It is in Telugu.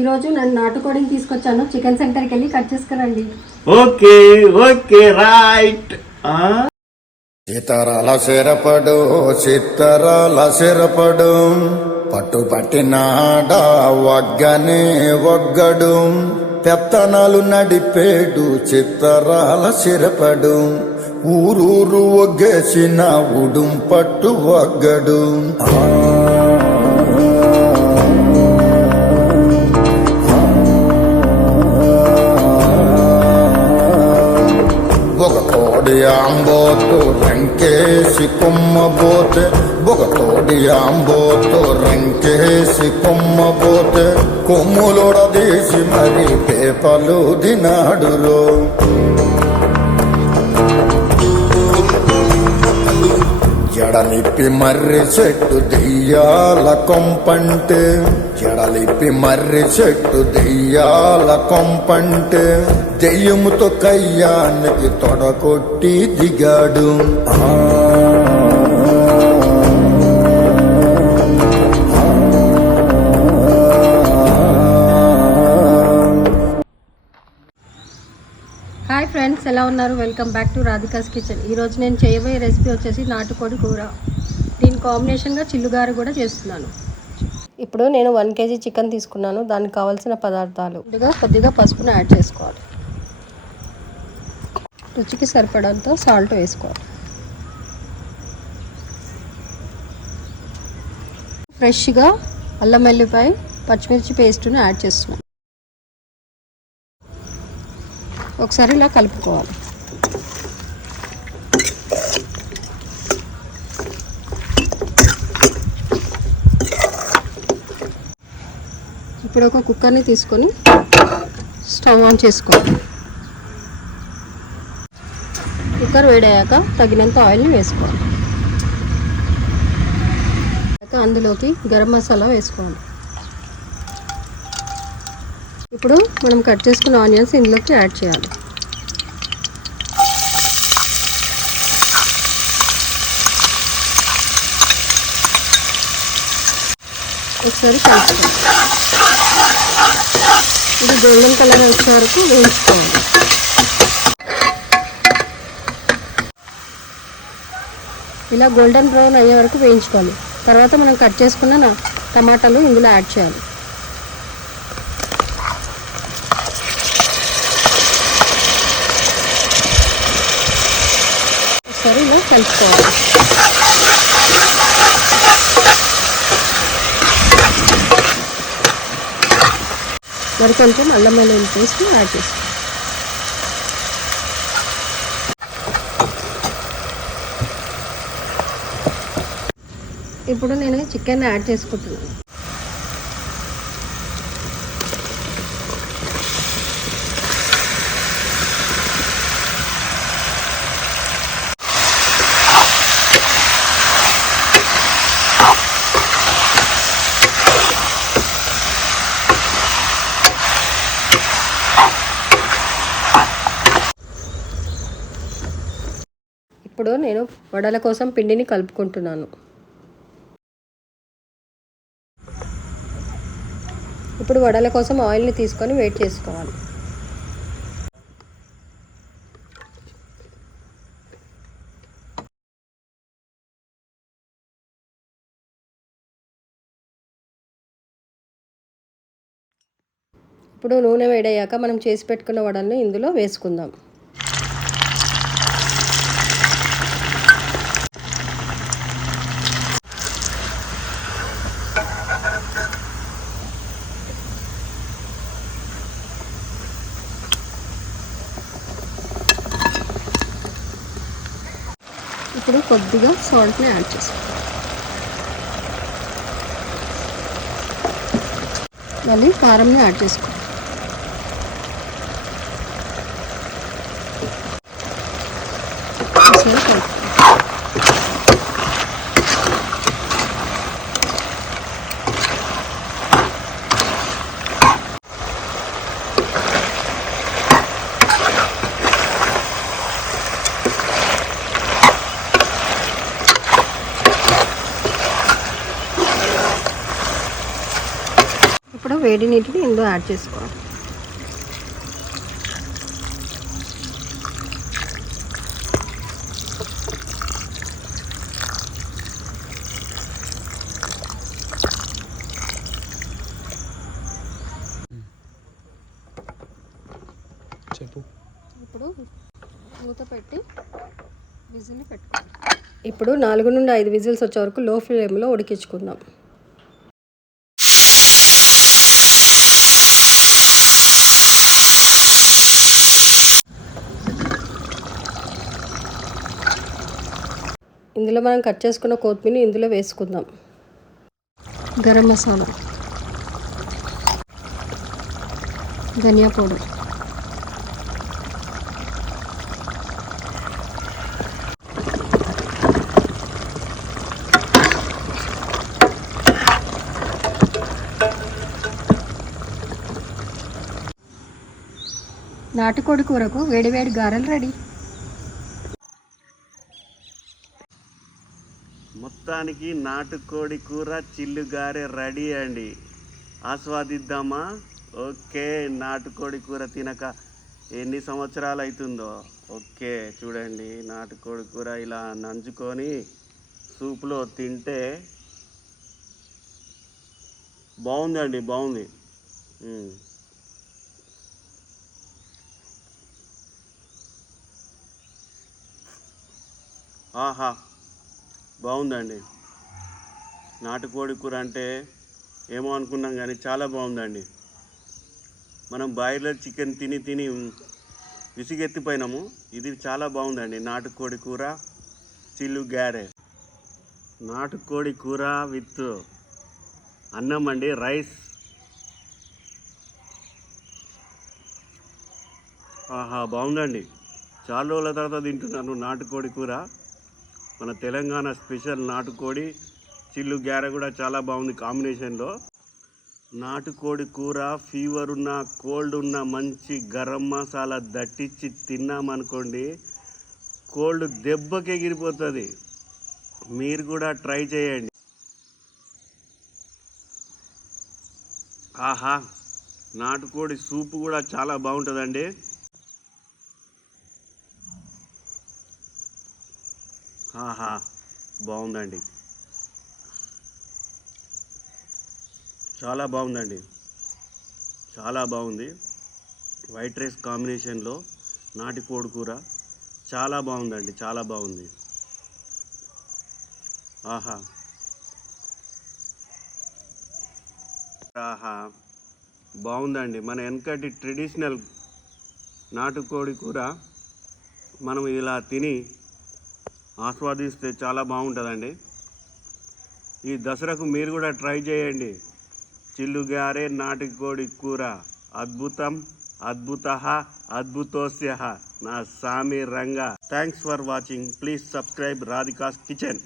ఈరోజు నేను నాటుకోడిని తీసుకొచ్చాను. చికెన్ సెంటర్కి వెళ్ళి కట్ చేసుకురండి. Okay okay right. సీతారాల సిరపడు సీతారాల సిరపడు పట్టు పట్టినాడ వగ్గనే వగ్గడు పెత్తనాలు నడిపేడు చిత్తరాల సిరపడు ఊరూరు ఒగ్గేసిన ఉడుం పట్టు వగ్గడు. ఆంబోతో రంకేసి కొమ్మబోతే బొగతోడి ఆంబోతో రంకేసి కొమ్మబోతే కొమ్ములోడదీసి మరి పేపలు దినాడురో. జడలిప్పి మర్రి చెట్టు దెయ్యాల కొంపంటే జడలిప్పి మర్రి చెట్టు దెయ్యాల కొంపంటే దెయ్యముతో కయ్యానికి తొడకొట్టి దిగాడు. హాయ్ ఫ్రెండ్స్, ఎలా ఉన్నారు? Welcome back to Radhika's kitchen. ఈరోజు నేను చేయబోయే రెసిపీ వచ్చేసి నాటుకోడి కూర. దీని కాంబినేషన్గా చిల్లుగారు కూడా చేస్తున్నాను. ఇప్పుడు నేను 1 kg చికెన్ తీసుకున్నాను. దానికి కావాల్సిన పదార్థాలు ముందుగా కొద్దిగా పసుపును యాడ్ చేసుకోవాలి. రుచికి సరిపడంత సాల్ట్ వేసుకోవాలి. ఫ్రెష్గా అల్లం వెల్లిపాయ పచ్చిమిర్చి పేస్టును యాడ్ చేస్తున్నాను. ఒకసారి ఇలా కలుపుకోవాలి. ఇప్పుడు ఒక కుక్కర్ని తీసుకొని స్టవ్ ఆన్ చేసుకోవాలి. కుక్కర్ వేడయ్యాక తగినంత ఆయిల్ని వేసుకోవాలి. అందులోకి గరం మసాలా వేసుకోవాలి. ఇప్పుడు మనం కట్ చేసుకున్న ఆనియన్స్ ఇందులోకి యాడ్ చేయాలి. ఒకసారి కలుపుకోవాలి. ఇది గోల్డెన్ కలర్ వచ్చే వరకు వేయించుకోవాలి. ఇలా గోల్డెన్ బ్రౌన్ అయ్యే వరకు వేయించుకోవాలి. తర్వాత మనం కట్ చేసుకున్న టమాటాలు ఇందులో యాడ్ చేయాలి. ఒకసారి ఇలా కలుపుకోవాలి. మరి కొంచెం అల్లం వెల్లుల్లి పేస్ట్ యాడ్ చేస్తాం. ఇప్పుడు నేను చికెన్ యాడ్ చేసుకుంటున్నాను. ఇప్పుడు నేను వడల కోసం పిండిని కలుపుకుంటున్నాను. ఇప్పుడు వడల కోసం ఆయిల్ని తీసుకొని వేడి చేసుకోవాలి. ఇప్పుడు నూనె వేడయ్యాక మనం చేసి పెట్టుకున్న వడల్ని ఇందులో వేసుకుందాం. ఇప్పుడు కొద్దిగా సాల్ట్ని యాడ్ చేస్తాం. మళ్ళీ కారంని యాడ్ చేసుకోవాలి. వేడి నీటిని ఇందులో యాడ్ చేసుకోవాలి. ఇప్పుడు మూత పెట్టి విజిల్ని పెట్టుకోవాలి. ఇప్పుడు 4 నుండి 5 విజిల్స్ వచ్చే వరకు లో ఫ్లేమ్లో ఉడికించుకుందాం. ఇందులో మనం కట్ చేసుకున్న కొత్తిమీరని ఇందులో వేసుకుందాం. గరం మసాలా, ధనియా పౌడర్, నాటుకోడి కూరకు వేడివేడి గారెలు రెడీ. మొత్తానికి నాటుకోడి కూర చిల్లుగారె రెడీ అండి. ఆస్వాదిద్దామా? ఓకే, నాటుకోడి కూర తినక ఎన్ని సంవత్సరాలు అవుతుందో. ఓకే, చూడండి, నాటుకోడి కూర ఇలా నంచుకొని సూప్లో తింటే బాగుందండి, బాగుంది. ఆహా, బాగుందండి. నాటుకోడి కూర అంటే ఏమో అనుకున్నాం కానీ చాలా బాగుందండి. మనం బాయిలర్ చికెన్ తిని తిని విసిగెత్తిపోయినాము. ఇది చాలా బాగుందండి. నాటుకోడి కూర చిల్లు గారె, నాటుకోడి కూర విత్ అన్నం అండి, రైస్. ఆహా, బాగుందండి. చాలా రోజుల తర్వాత తింటున్నాను నాటుకోడి కూర. మన తెలంగాణ స్పెషల్ నాటుకోడి చిల్లు గారె కూడా చాలా బాగుంది కాంబినేషన్లో. నాటుకోడి కూర ఫీవర్ ఉన్న, కోల్డ్ ఉన్న మంచి గరం మసాలా దట్టించి తిన్నామనుకోండి, కోల్డ్ దెబ్బకి ఎగిరిపోతుంది. మీరు కూడా ట్రై చేయండి. ఆహా, నాటుకోడి సూప్ కూడా చాలా బాగుంటుందండి. ఆహా, బాగుందండి, చాలా బాగుందండి, చాలా బాగుంది. వైట్ రైస్ కాంబినేషన్లో నాటుకోడి కూర చాలా బాగుందండి, చాలా బాగుంది. ఆహా, ఆహా, బాగుందండి. మన వెనకటి ట్రెడిషనల్ నాటుకోడి కూర మనం ఇలా తిని ఆస్వాదిస్తే చాలా బాగుంటుందండి. ఈ దసరాకు మీరు కూడా ట్రై చేయండి. చిల్లుగారే నాటుకోడి కూర అద్భుతం, అద్భుత, అద్భుతోస్య నా సామి Ranga. Thanks for watching. Please subscribe Radhika's kitchen.